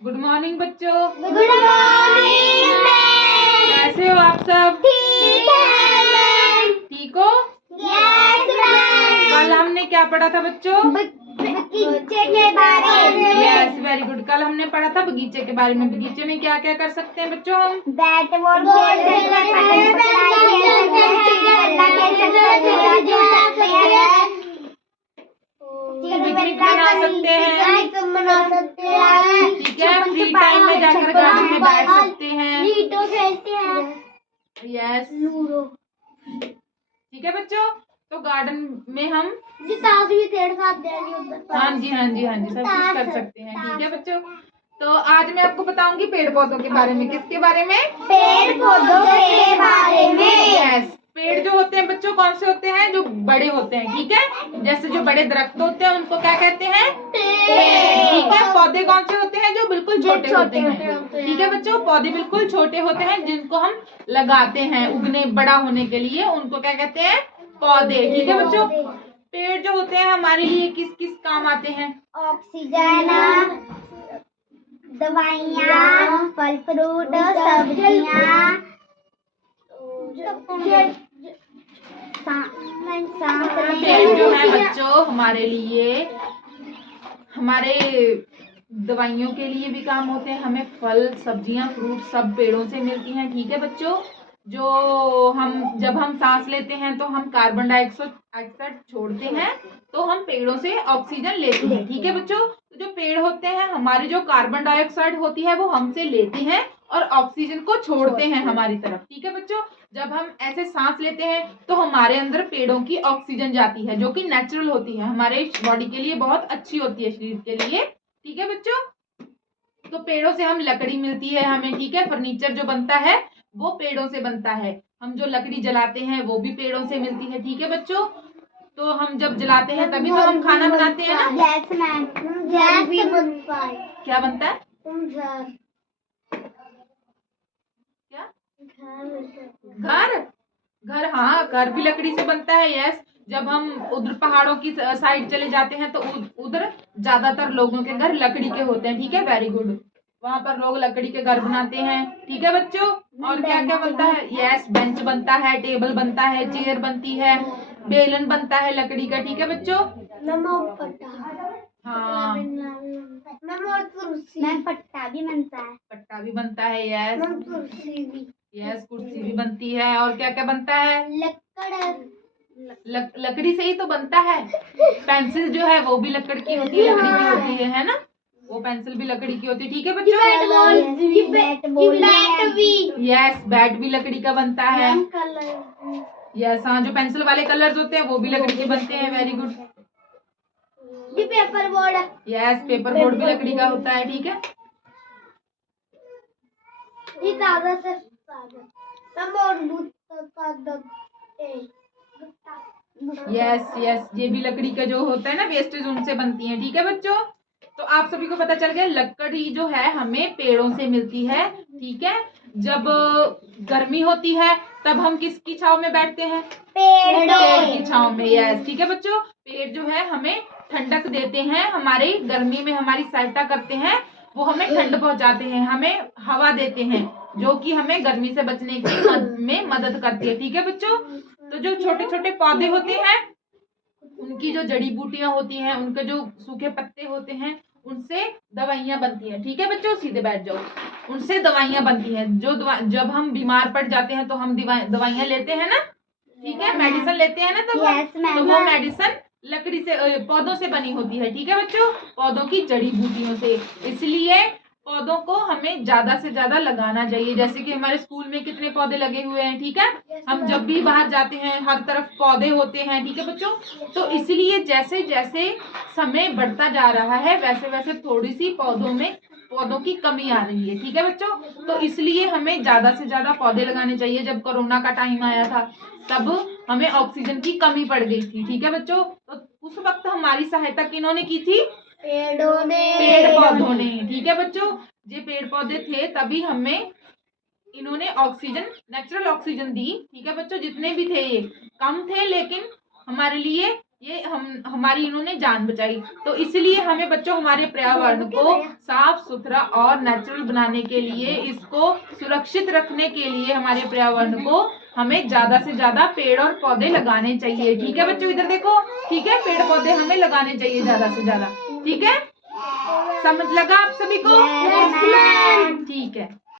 Good morning बच्चों। Good morning ma'am. कैसे हो आप सब? ठीक है मैम। ठीक हो? Yes ma'am. कल हमने क्या पढ़ा था बच्चों? बगीचे के बारे में। Yes, very good. कल हमने पढ़ा था बगीचे के बारे में। बगीचे में क्या क्या कर सकते हैं बच्चों हम? बैट बॉल खेल सकते हैं, पकड़ाई खेल सकते हैं, पिकनिक बना सकते हैं, ठीक है। फ्री टाइम में जाकर गार्डन में बैठ सकते हैं। लूडो खेलते हैं। Yes, ludo. ठीक है बच्चों। तो गार्डन में हम ताश भी खेल सकते हैं उधर। हाँ जी, हाँ जी, हाँ जी, सब कुछ कर सकते हैं, ठीक है बच्चों। तो आज मैं आपको बताऊंगी पेड़ पौधों के बारे में। किसके बारे में? पेड़ पौधों के बारे में। यस, पेड़ जो होते हैं बच्चों कौन से होते हैं? जो बड़े होते हैं, ठीक है। जैसे जो बड़े दरख्त होते हैं उनको क्या कहते हैं? पेड़, ठीक है। पौधे कौन से होते हैं? जो बिल्कुल छोटे होते हैं, ठीक है बच्चों। पौधे बिल्कुल छोटे होते हैं जिनको हम लगाते हैं उगने बड़ा होने के लिए, उनको क्या कहते हैं? पौधे, ठीक है बच्चों। पेड़ जो होते हैं हमारे लिए किस किस काम आते हैं? ऑक्सीजन, दवाइयाँ, फल फ्रूट, सब्जियाँ, पेड़ जो है बच्चों हमारे लिए, हमारे दवाइयों के लिए भी काम होते हैं। हमें फल सब्जियां फ्रूट सब पेड़ों से मिलती हैं, ठीक है बच्चों। जो जब हम सांस लेते हैं तो हम कार्बन डाइऑक्साइड छोड़ते हैं, तो हम पेड़ों से ऑक्सीजन लेते हैं, ठीक है बच्चों। तो जो पेड़ होते हैं हमारी जो कार्बन डाइऑक्साइड होती है वो हमसे लेते हैं और ऑक्सीजन को छोड़ते हैं हमारी तरफ, ठीक है बच्चों। जब हम ऐसे सांस लेते हैं तो हमारे अंदर पेड़ों की ऑक्सीजन जाती है जो कि नेचुरल होती है, हमारे बॉडी के लिए बहुत अच्छी होती है, शरीर के लिए, ठीक है बच्चों। तो पेड़ों से हम लकड़ी मिलती है हमें, ठीक है। फर्नीचर जो बनता है वो पेड़ों से बनता है। हम जो लकड़ी जलाते हैं वो भी पेड़ों से मिलती है, ठीक है बच्चों। तो हम जब जलाते हैं तभी तो हम खाना बनाते हैं ना। गैस मैम, गैस भी बनता है। क्या बनता है? क्या? घर। घर, हाँ, घर भी लकड़ी से बनता है। यस, जब हम उधर पहाड़ों की साइड चले जाते हैं तो उधर ज्यादातर लोगों के घर लकड़ी के होते हैं, ठीक है। Very good. वहां पर लोग लकड़ी के घर बनाते हैं, ठीक है बच्चों। और क्या क्या बनता है? यस, बेंच बनता है, टेबल बनता है, चेयर बनती है, बेलन बनता है लकड़ी का, ठीक है बच्चों। हाँ, मैम पट्टा भी बनता है। पट्टा भी बनता है। यस, कुर्सी भी। यस, कुर्सी भी बनती है। और क्या क्या बनता है? लकड़। लकड़ी से ही तो बनता है। पेंसिल जो है वो भी लकड़ी की होती है, लकड़ी की होती है ना। वो पेंसिल भी लकड़ी की होती है, ठीक है बच्चों। बैट भी। यस, बैट भी लकड़ी का बनता है। यस, हाँ, जो पेंसिल वाले कलर्स होते हैं वो भी लकड़ी के बनते हैं। Very good. Paper board. Yes, paper board भी लकड़ी का होता है, ठीक है। ये कागज से यस, यस, ये भी लकड़ी का जो होता है ना वेस्टेज उनसे बनती है, ठीक है बच्चों। तो आप सभी को पता चल गया लकड़ी जो है हमें पेड़ों से मिलती है, ठीक है। जब गर्मी होती है तब हम किसकी छांव में बैठते हैं? पेड़ की छांव में। यस, ठीक है बच्चों। पेड़ जो है हमें ठंडक देते हैं, हमारी गर्मी में हमारी सहायता करते हैं, वो हमें ठंड पहुंचाते हैं, हमें हवा देते हैं जो कि हमें गर्मी से बचने में मदद करती है, ठीक है बच्चों। तो जो छोटे छोटे पौधे होते हैं उनकी जो जड़ी बूटियां होती हैं, उनके जो सूखे पत्ते होते हैं उनसे दवाइयां बनती हैं, ठीक है बच्चों। सीधे बैठ जाओ। उनसे दवाइयां बनती हैं। जब हम बीमार पड़ जाते हैं तो हम दवाइयां लेते हैं ना, ठीक है, मेडिसिन लेते हैं ना, तो वो मेडिसिन लकड़ी से पौधों से बनी होती है, ठीक है बच्चों, पौधों की जड़ी बूटियों से। इसलिए पौधों को हमें ज्यादा से ज्यादा लगाना चाहिए। जैसे कि हमारे स्कूल में कितने पौधे लगे हुए हैं, ठीक है। हम जब भी बाहर जाते हैं हर तरफ पौधे होते हैं, ठीक है बच्चों। तो इसलिए जैसे जैसे समय बढ़ता जा रहा है वैसे वैसे थोड़ी सी पौधों की कमी आ रही है, ठीक है बच्चों। तो इसलिए हमें ज्यादा से ज्यादा पौधे लगाने चाहिए। जब कोरोना का टाइम आया था तब हमें ऑक्सीजन की कमी पड़ गई थी, ठीक है बच्चों। तो उस वक्त हमारी सहायता किन्होंने की थी? पेड़ पौधों ने, ठीक है बच्चों। ये पेड़ पौधे थे तभी हमें इन्होंने ऑक्सीजन, नेचुरल ऑक्सीजन दी, ठीक है बच्चों। जितने भी थे ये कम थे लेकिन हमारे लिए ये हमारी इन्होंने जान बचाई। तो इसलिए हमें बच्चों हमारे पर्यावरण को साफ सुथरा और नेचुरल बनाने के लिए, इसको सुरक्षित रखने के लिए हमारे पर्यावरण को हमें ज्यादा से ज्यादा पेड़ और पौधे लगाने चाहिए। ठीक है बच्चों, इधर देखो। ठीक है, पेड़ पौधे हमें लगाने चाहिए ज्यादा से ज्यादा। ठीक है, समझ लगा आप सभी को? Yes, ma'am. ठीक है।